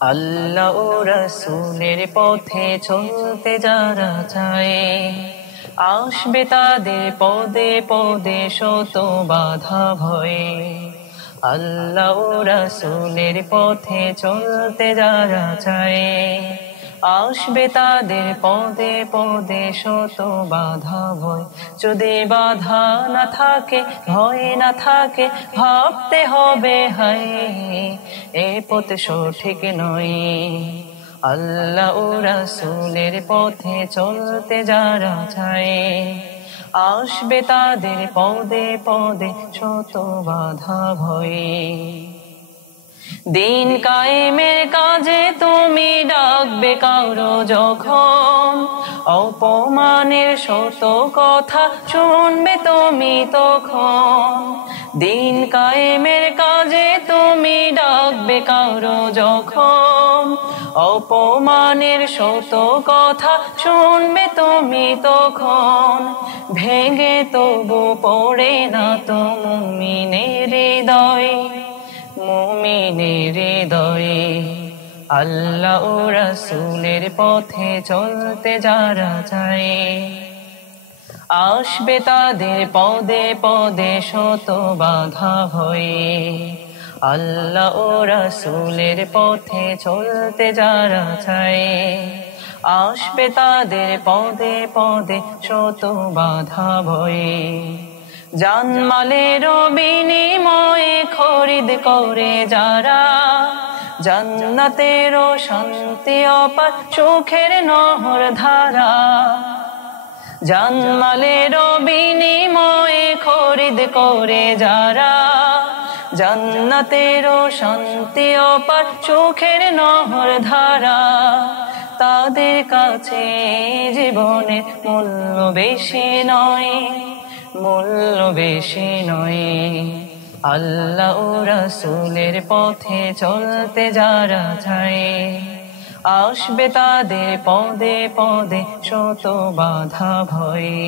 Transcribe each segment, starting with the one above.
আল্লাহ ও রাসূলের পথে চলতে যারা চায়, আসবে তাদের পদে পদে শত বাধা ভয়ে। আল্লাহ ও রাসূলের পথে চলতে যারা চায়, আসবে তাদের পদে পদে শত বাধা ভয়। যদি বাধা না থাকে, ভয় না থাকে, ভাবতে হবে হায় এ পথ সঠিক নয়। আল্লাহ ও রাসূলের পথে চলতে যারা চায়, আসবে তাদের পদে পদে শত বাধা ভয়ে। দিন কায়েমের কাজে তুমি ডাকবে কারো যখন, অপমানের শত কথা শুনবে তুমি তখন। দিন কায়েমের কাজে তুমি ডাকবে কারো যখন, অপমানের শত কথা শুনবে তুমি তখন। ভেঙে তবু পড়ে না তো মুমিনের হৃদয়, মুমিনের হৃদয়ে। আল্লাহ ও রাসূলের পথে চলতে যারা চায়, আসবে তাদের পদে পদে শত বাধা ভয়ে। আল্লাহ ও রাসূলের পথে চলতে যারা চায়, আসবে তাদের পদে পদে শত বাধা ভয়ে। জানমালের বিনিময়ে খরিদ করে যারা, জান্নাতের শান্তি অপার সুখের নহর ধারা। জানমালের বিনিময়ে খরিদ করে যারা, জান্নাতের শান্তি অপার সুখের নহর ধারা। তাদের কাছে জীবনের মূল্য বেশি নয়, মূল্য বেশি নয়। আল্লাহ ও রাসূলের পথে চলতে যারা চায়, আসবে তাদের পদে পদে শত বাধা ভয়ে।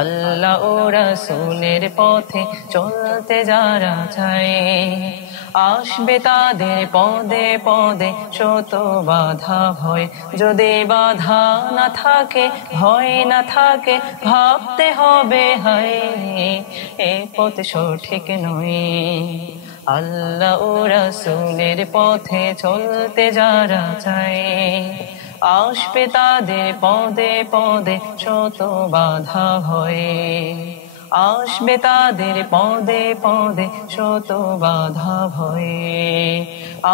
আল্লাহ ও রাসূলের পথে চলতে যারা চায়, আসবে তাদের পদে পদে শত বাধা ভয়। যদি বাধা না থাকে, ভয় না থাকে, ভাবতে হবে হায় এ পথ সঠিক নয়। আল্লাহ ও রাসূলের পথে চলতে যারা চায়, আসবে তাদের পদে পদে শত বাধা ভয়ে। আসবে তাদের পদে পদে শত বাধা ভয়ে।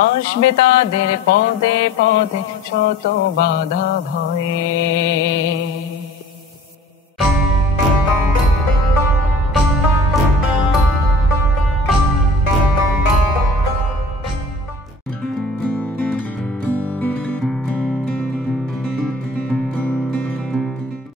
আসবে তাদের পদে পদে শত বাধা ভয়ে।